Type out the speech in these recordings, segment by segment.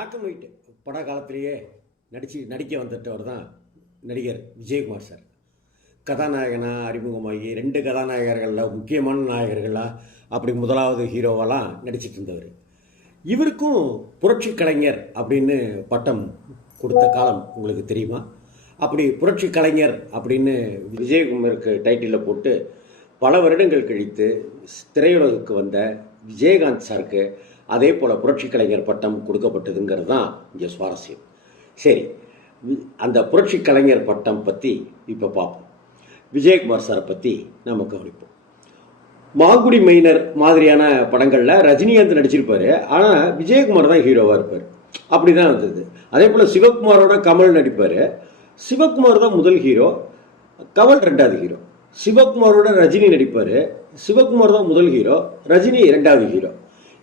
Black and white பட காலத்திலேயே நடிக்க வந்துட்டவர் தான் நடிகர் விஜயகுமார் சார். கதாநாயகனாக அறிமுகமாகி 2 கதாநாயகர்களில் முக்கியமான நாயகர்களாக அப்படி முதலாவது ஹீரோவெல்லாம் நடிச்சிட்டு இருந்தவர். இவருக்கும் புரட்சி கலைஞர் அப்படின்னு பட்டம் கொடுத்த காலம் உங்களுக்கு தெரியுமா? அப்படி புரட்சி கலைஞர் அப்படின்னு விஜயகுமாருக்கு டைட்டிலில் போட்டு பல வருடங்கள் கழித்து திரையுலகுக்கு வந்த விஜயகாந்த் சாருக்கு அதே போல் புரட்சி கலைஞர் பட்டம் கொடுக்கப்பட்டதுங்கிறது தான் இங்கே சுவாரஸ்யம். சரி, அந்த புரட்சி கலைஞர் பட்டம் பற்றி இப்போ பார்ப்போம். விஜயகுமார் சாரை பற்றி நம்ம கவனிப்போம். மாங்குடி மைனர் மாதிரியான படங்களில் ரஜினிகாந்த் நடிச்சிருப்பார், ஆனால் விஜயகுமார் தான் ஹீரோவாக இருப்பார். அப்படி தான் வந்தது. அதே போல் சிவகுமாரோட கமல் நடிப்பார். சிவகுமார் தான் முதல் ஹீரோ, கமல் 2வது ஹீரோ. சிவகுமாரோட ரஜினி நடிப்பார், சிவகுமார் தான் முதல் ஹீரோ, ரஜினி 2வது ஹீரோ.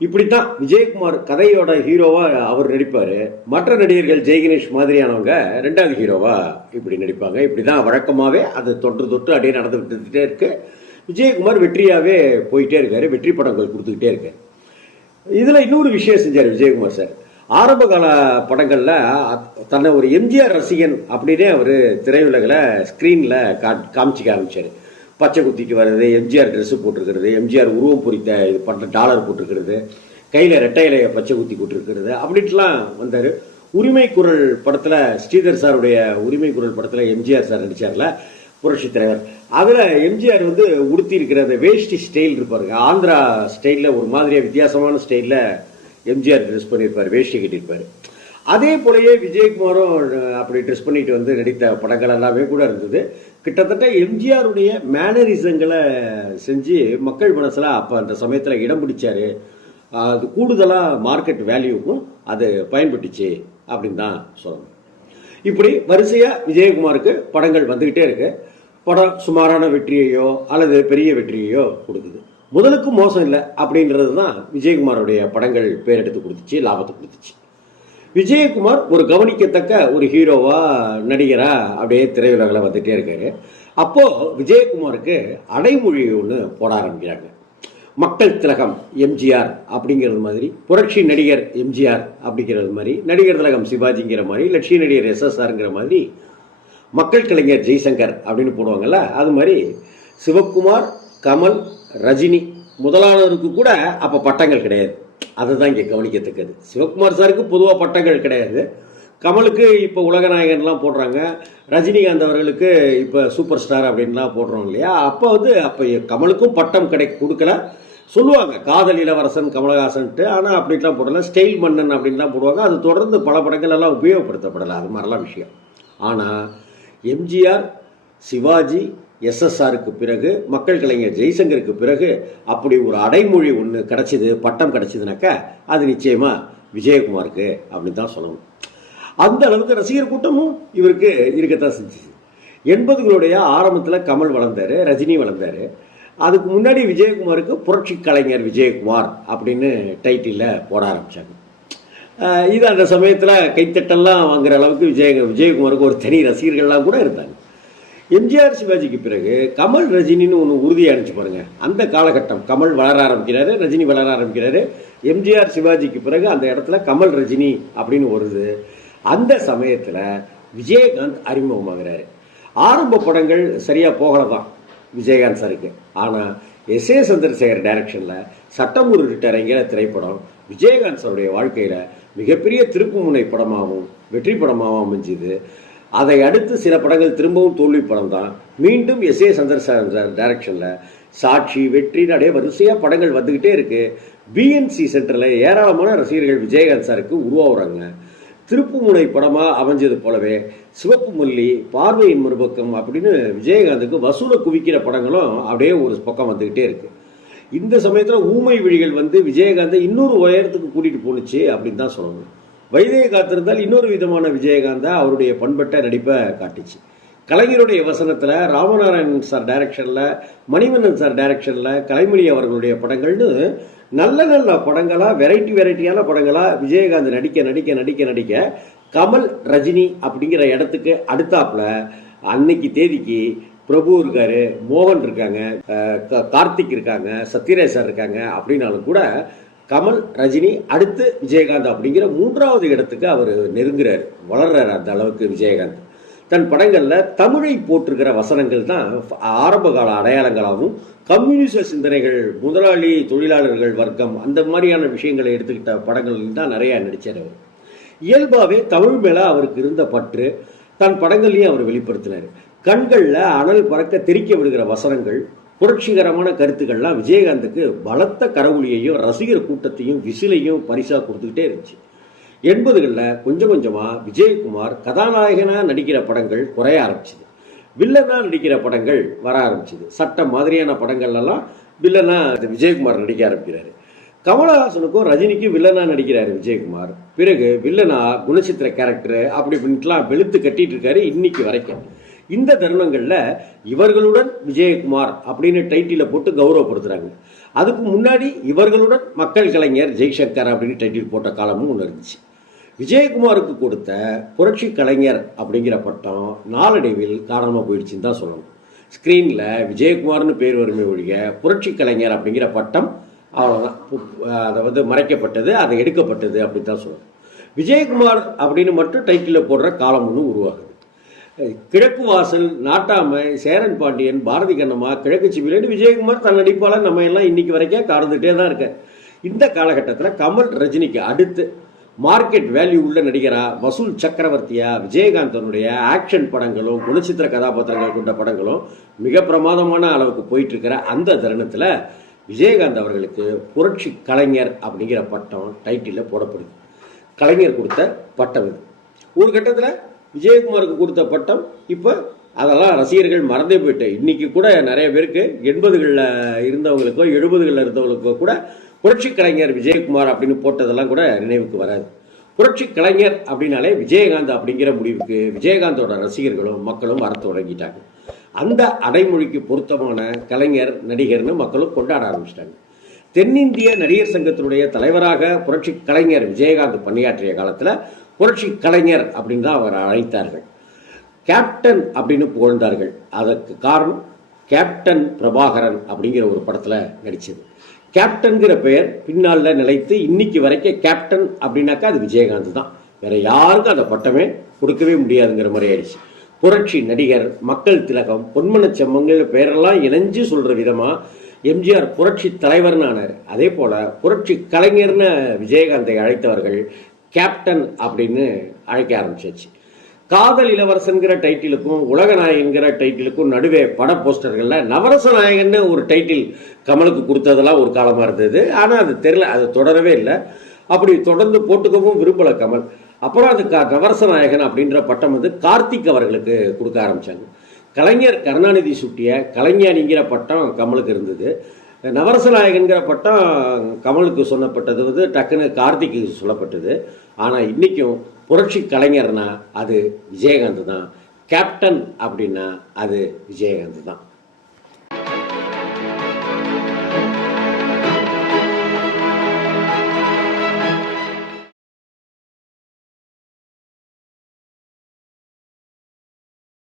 இப்படித்தான் விஜயகுமார் கதையோட ஹீரோவாக அவர் நடிப்பார். மற்ற நடிகர்கள் ஜெய்கணேஷ் மாதிரியானவங்க 2வது ஹீரோவாக இப்படி நடிப்பாங்க. இப்படி தான் வழக்கமாகவே அது தொன்று தொட்டு அப்படியே நடந்துக்கிட்டே இருக்கு. விஜயகுமார் வெற்றியாகவே போயிட்டே இருக்காரு, வெற்றி படங்கள் கொடுத்துக்கிட்டே இருக்காரு. இதில் இன்னொரு விஷயம் செஞ்சார் விஜயகுமார் சார். ஆரம்ப கால படங்களில் தன்னை ஒரு எம்ஜிஆர் ரசிகன் அப்படின்னே அவர் திரையுலகில் ஸ்க்ரீனில் காமிச்சிக்க ஆரம்பித்தார். பச்சை குத்திட்டு வர்றது, எம்ஜிஆர் ட்ரெஸ்ஸு போட்டிருக்கிறது, எம்ஜிஆர் உருவம் பொறித்த இது பண்ணுற டாலர் போட்டிருக்கிறது, கையில் ரெட்டை இலையை பச்சை குத்தி போட்டிருக்கிறது அப்படின்ட்டுலாம் வந்தார். உரிமை குரல் படத்தில் ஸ்ரீதர் சாருடைய உரிமை குரல் படத்தில் எம்ஜிஆர் சார் நடித்தார்ல புரட்சி தலைவர், அதில் எம்ஜிஆர் உடுத்தி இருக்கிற அந்த வேஷ்டி ஸ்டைல் இருப்பாருங்க, ஆந்திரா ஸ்டைலில் ஒரு மாதிரியாக வித்தியாசமான ஸ்டைலில் எம்ஜிஆர் ட்ரெஸ் பண்ணியிருப்பார், வேஷ்டி கட்டியிருப்பார். அதே போலயே விஜயகுமாரும் அப்படி ட்ரெஸ் பண்ணிட்டு நடித்த படங்கள் எல்லாமே கூட இருந்தது. கிட்டத்தட்ட எம்ஜிஆருடைய மேனரிசங்களை செஞ்சு மக்கள் மனசில் அப்போ அந்த சமயத்தில் இடம் பிடிச்சாரு. அது கூடுதலாக மார்க்கெட் வேல்யூக்கும் அது பயன்பட்டுச்சு அப்படின்னு தான் சொல்லணும். இப்படி வரிசையாக விஜயகுமாருக்கு படங்கள் வந்துக்கிட்டே இருக்கு. படம் சுமாரான வெற்றியையோ அல்லது பெரிய வெற்றியையோ கொடுக்குது. முதலுக்கு மோசம் இல்லை அப்படின்றது தான் விஜயகுமாருடைய படங்கள் பேரெடுத்து கொடுத்துச்சு, லாபத்தை கொடுத்துச்சு. விஜயகுமார் ஒரு கவனிக்கத்தக்க ஒரு ஹீரோவா நடிகரா அப்படியே திரையுலகில் வந்துட்டே இருக்காரு. அப்போ விஜயகுமாருக்கு அடைமொழி ஒன்று போட ஆரம்பிக்கிறாங்க. மக்கள் திலகம் எம்ஜிஆர் அப்படிங்கிறது மாதிரி, புரட்சி நடிகர் எம்ஜிஆர் அப்படிங்கிறது மாதிரி, நடிகர் திலகம் சிவாஜிங்கிற மாதிரி, லட்சிய நடிகர் SSRங்கிற மாதிரி, மக்கள் கலைஞர் ஜெய்சங்கர் அப்படின்னு போடுவாங்கல்ல, அது மாதிரி சிவகுமார், கமல், ரஜினி முதலானவருக்கு கூட அப்போ பட்டங்கள் கிடையாது. அதுதான் இங்கே கவனிக்கத்தக்கது. சிவகுமார் சாருக்கு பொதுவாக பட்டங்கள் கிடையாது. கமலுக்கு இப்போ உலகநாயகன்லாம் போடுறாங்க, ரஜினிகாந்த் அவர்களுக்கு இப்போ சூப்பர் ஸ்டார் அப்படின்லாம் போடுறோம் இல்லையா. அப்போ அப்போ கமலுக்கும் பட்டம் கொடுக்கல சொல்லுவாங்க, காதல் இளவரசன் கமலஹாசன்ட்டு. ஆனால் அப்படின்லாம் போடல, ஸ்டைல் மன்னன் அப்படின்லாம் போடுவாங்க. அது தொடர்ந்து பல படங்கள் எல்லாம் உபயோகப்படுத்தப்படலை, அது மாதிரிலாம் விஷயம். ஆனால் எம்ஜிஆர், சிவாஜி, SSRக்கு பிறகு, மக்கள் கலைஞர் ஜெய்சங்கருக்கு பிறகு அப்படி ஒரு அடைமொழி ஒன்று கிடைச்சிது, பட்டம் கிடைச்சிதுனாக்கா அது நிச்சயமா விஜயகுமாருக்கு அப்படின்னு தான் சொல்லணும். அந்த அளவுக்கு ரசிகர் கூட்டமும் இவருக்கு இருக்கத்தான் செஞ்சுச்சு. 80களுடைய ஆரம்பத்தில் கமல் வளர்ந்தாரு, ரஜினி வளர்ந்தாரு. அதுக்கு முன்னாடி விஜயகுமாருக்கு புரட்சி கலைஞர் விஜயகுமார் அப்படின்னு டைட்டிலில் போட ஆரம்பித்தாங்க. இது அந்த சமயத்தில் கைத்தட்டெல்லாம் வாங்குற அளவுக்கு விஜயகுமாருக்கு ஒரு தனி ரசிகர்கள்லாம் கூட இருந்தாங்க. எம்ஜிஆர் சிவாஜிக்கு பிறகு கமல் ரஜினின்னு ஒன்று உறுதியாக இருந்துச்சு பாருங்க. அந்த காலகட்டம் கமல் வளர ஆரம்பிக்கிறாரு, ரஜினி வளர ஆரம்பிக்கிறாரு. எம்ஜிஆர் சிவாஜிக்கு பிறகு அந்த இடத்துல கமல் ரஜினி அப்படின்னு வருது. அந்த சமயத்தில் விஜயகாந்த் அறிமுகமாகிறாரு. ஆரம்ப படங்கள் சரியாக போகலை தான் விஜயகாந்த் சாருக்கு. ஆனால் S.A. சந்திரசேகர் டைரக்ஷனில் சட்டம் ஒரு ரிட்டரைங்கிற திரைப்படம் விஜயகாந்த் சாருடைய வாழ்க்கையில் மிகப்பெரிய திருப்புமுனை படமாகவும் வெற்றி படமாகவும் அமைஞ்சுது. அதை அடுத்து சில படங்கள் திரும்பவும் தோல்வி படம் தான். மீண்டும் S.A. சந்திரசேகர் டைரக்ஷனில் சாட்சி, வெற்றி, அப்படியே வரிசையாக படங்கள் வந்துக்கிட்டே இருக்கு. BNC சென்டரில் ஏராளமான ரசிகர்கள் விஜயகாந்த் சாருக்கு உருவாகுறாங்க. திருப்புமுனை படமாக அமைஞ்சது போலவே சிவப்பு மல்லி, பார்வையின் மறுபக்கம் அப்படின்னு விஜயகாந்துக்கு வசூலை குவிக்கிற படங்களும் அப்படியே ஒரு பக்கம் வந்துக்கிட்டே இருக்கு. இந்த சமயத்தில் ஊமை விழிகள் விஜயகாந்தை இன்னொரு உயரத்துக்கு கூட்டிகிட்டு போணுச்சு அப்படின்னு தான் சொல்லணும். வைதேக காத்திருந்தால் இன்னொரு விதமான விஜயகாந்தா அவருடைய பண்பட்ட நடிப்பை காட்டுச்சு. கலைஞருடைய வசனத்தில் ராமநாராயணன் சார் டைரக்ஷனில், மணிவண்ணன் சார் டைரக்ஷனில் கலைமணி அவர்களுடைய படங்கள்னு நல்ல நல்ல படங்களாக, வெரைட்டியான படங்களாக விஜயகாந்த் நடிக்க கமல், ரஜினி அப்படிங்கிற இடத்துக்கு அடுத்தாப்புல அன்னைக்கு தேதிக்கு பிரபு இருக்காரு, மோகன் இருக்காங்க, கார்த்திக் இருக்காங்க, சத்யராஜ் சார் இருக்காங்க அப்படின்னாலும் கூட கமல், ரஜினி, அடுத்து விஜயகாந்த் அப்படிங்கிற 3வது இடத்துக்கு அவர் நெருங்குறாரு, வளர்றாரு. அந்த அளவுக்கு விஜயகாந்த் தன் படங்களில் தமிழை போற்றுகிற வசனங்கள் தான் ஆரம்ப கால அடையாளங்களாகவும், கம்யூனிச சிந்தனைகள், முதலாளி தொழிலாளர்கள் வர்க்கம், அந்த மாதிரியான விஷயங்களை எடுத்துக்கிட்ட படங்கள் தான் நிறையா நடித்தார் அவர். இயல்பாகவே தமிழ் மேலே அவருக்கு இருந்த பற்று தன் படங்கள்லையும் அவர் வெளிப்படுத்தினார். கண்களில் அனல் பறக்க தெரிக்க விடுகிற வசனங்கள், புரட்சிகரமான கருத்துக்கள்லாம் விஜயகாந்துக்கு பலத்த கரவொலியையும் ரசிகர் கூட்டத்தையும் விசிலையும் பரிசாக கொடுத்துக்கிட்டே இருந்துச்சு. 80களில் கொஞ்சம் கொஞ்சமாக விஜயகுமார் கதாநாயகனாக நடிக்கிற படங்கள் குறைய ஆரம்பிச்சிது. வில்லனாக நடிக்கிற படங்கள் வர ஆரம்பிச்சிது. சட்டம் மாதிரியான படங்கள்லாம் வில்லனாக விஜயகுமார் நடிக்க ஆரம்பிக்கிறாரு. கமலஹாசனுக்கும் ரஜினிக்கும் வில்லனாக நடிக்கிறாரு விஜயகுமார். பிறகு வில்லனா குணச்சித்திர கேரக்டரு அப்படி இப்படின்ட்டுலாம் வெளுத்து கட்டிட்டு இருக்காரு இன்னைக்கு வரைக்கும். இந்த தருணங்களில் இவர்களுடன் விஜயகுமார் அப்படின்னு டைட்டிலை போட்டு கௌரவப்படுத்துகிறாங்க. அதுக்கு முன்னாடி இவர்களுடன் மக்கள் கலைஞர் ஜெய்சங்கர் அப்படின்னு டைட்டில் போட்ட காலமும் ஒன்று இருந்துச்சு. விஜயகுமாருக்கு கொடுத்த புரட்சி கலைஞர் அப்படிங்கிற பட்டம் நாளடைவில் காரணமாக போயிடுச்சுன்னு தான் சொல்லணும். ஸ்க்ரீனில் விஜயகுமார்னு பேர் வருமே ஒழிய புரட்சி கலைஞர் அப்படிங்கிற பட்டம் அவ்வளோதான், அதை மறைக்கப்பட்டது, அது எடுக்கப்பட்டது அப்படின்னு தான் சொல்லணும். விஜயகுமார் அப்படின்னு மட்டும் டைட்டிலில் போடுற காலம் ஒன்று உருவாகுது. கிழக்கு வாசல், நாட்டாமை, சேரன் பாண்டியன், பாரதி கண்ணம்மா, கிழக்கு சிவிலன்னு விஜயகுமார் தன் நடிப்பால் நம்ம எல்லாம் இன்னைக்கு வரைக்கும் கார்ந்துகிட்டே தான் இருக்க. இந்த காலகட்டத்தில் கமல், ரஜினிக்கு அடுத்து மார்க்கெட் வேல்யூ உள்ள நடிகரா, வசூல் சக்கரவர்த்தியா விஜயகாந்தனுடைய ஆக்ஷன் படங்களும் குணச்சித்திர கதாபாத்திரங்கள் கொண்ட படங்களும் மிக பிரமாதமான அளவுக்கு போயிட்டு இருக்கிற அந்த தருணத்தில் விஜயகாந்த் அவர்களுக்கு புரட்சி கலைஞர் அப்படிங்கிற பட்டம் டைட்டிலில் போடப்படுது. கலைஞர் கொடுத்த பட்டம் இது. ஒரு கட்டத்தில் விஜயகுமாருக்கு கொடுத்த பட்டம் இப்போ அதெல்லாம் ரசிகர்கள் மறந்தே போயிட்டு, இன்னைக்கு கூட நிறைய பேருக்கு 80களில் இருந்தவங்களுக்கோ 70களில் இருந்தவங்களுக்கோ கூட புரட்சி கலைஞர் விஜயகுமார் அப்படின்னு போட்டதெல்லாம் கூட நினைவுக்கு வராது. புரட்சி கலைஞர் அப்படின்னாலே விஜயகாந்த் அப்படிங்கிற முடிவுக்கு விஜயகாந்தோட ரசிகர்களும் மக்களும் வர தொடங்கிட்டாங்க. அந்த அடைமொழிக்கு பொருத்தமான கலைஞர், நடிகர்னு மக்களும் கொண்டாட ஆரம்பிச்சிட்டாங்க. தென்னிந்திய நடிகர் சங்கத்தினுடைய தலைவராக புரட்சி கலைஞர் விஜயகாந்த் பணியாற்றிய காலத்தில் புரட்சி கலைஞர் அப்படின்னு தான் அவர் அழைத்தார்கள். கேப்டன் அப்படின்னு புகழ்ந்தார்கள். அதற்கு காரணம் கேப்டன் பிரபாகரன் அப்படிங்கிற ஒரு படத்தில் நடித்தது. கேப்டன்கிற பெயர் பின்னால் நிலைத்து இன்னைக்கு வரைக்கும் கேப்டன் அப்படின்னாக்கா அது விஜயகாந்த் தான். வேற யாருக்கும் அந்த பட்டமே கொடுக்கவே முடியாதுங்கிற மாதிரி ஆயிடுச்சு. புரட்சி நடிகர், மக்கள் திலகம், பொன்மன செம்மங்கிற பெயரெல்லாம் இணைஞ்சு சொல்ற விதமா எம்ஜிஆர் புரட்சி தலைவர்னு ஆனார். அதே போல புரட்சி கலைஞர்னு விஜயகாந்தை அழைத்தவர்கள் கேப்டன் அப்படின்னு அழைக்க ஆரம்பிச்சாச்சு. காதல் இளவரசன்கிற டைட்டிலுக்கும் உலகநாயகன்கிற டைட்டிலுக்கும் நடுவே பட போஸ்டர்களில் நவரச நாயகன்னு ஒரு டைட்டில் கமலுக்கு கொடுத்ததெல்லாம் ஒரு காலமாக இருந்தது. ஆனால் அது தெரியல, அது தொடரவே இல்லை. அப்படி தொடர்ந்து போட்டுக்கவும் விரும்பலை கமல். அப்புறம் அது நவரச நாயகன் அப்படின்ற பட்டம் கார்த்திக் அவர்களுக்கு கொடுக்க ஆரம்பித்தாங்க. கலைஞர் கருணாநிதி சுட்டிய கலைஞானிங்கிற பட்டம் கமலுக்கு இருந்தது. நவரச நாயகன்கிற பட்டம் கமலுக்கு சொல்லப்பட்டது டக்குன்னு கார்த்திக்கு சொல்லப்பட்டது. ஆனால் இன்றைக்கும் புரட்சி கலைஞர்னா அது விஜயகாந்த் தான், கேப்டன் அப்படின்னா அது விஜயகாந்த் தான்.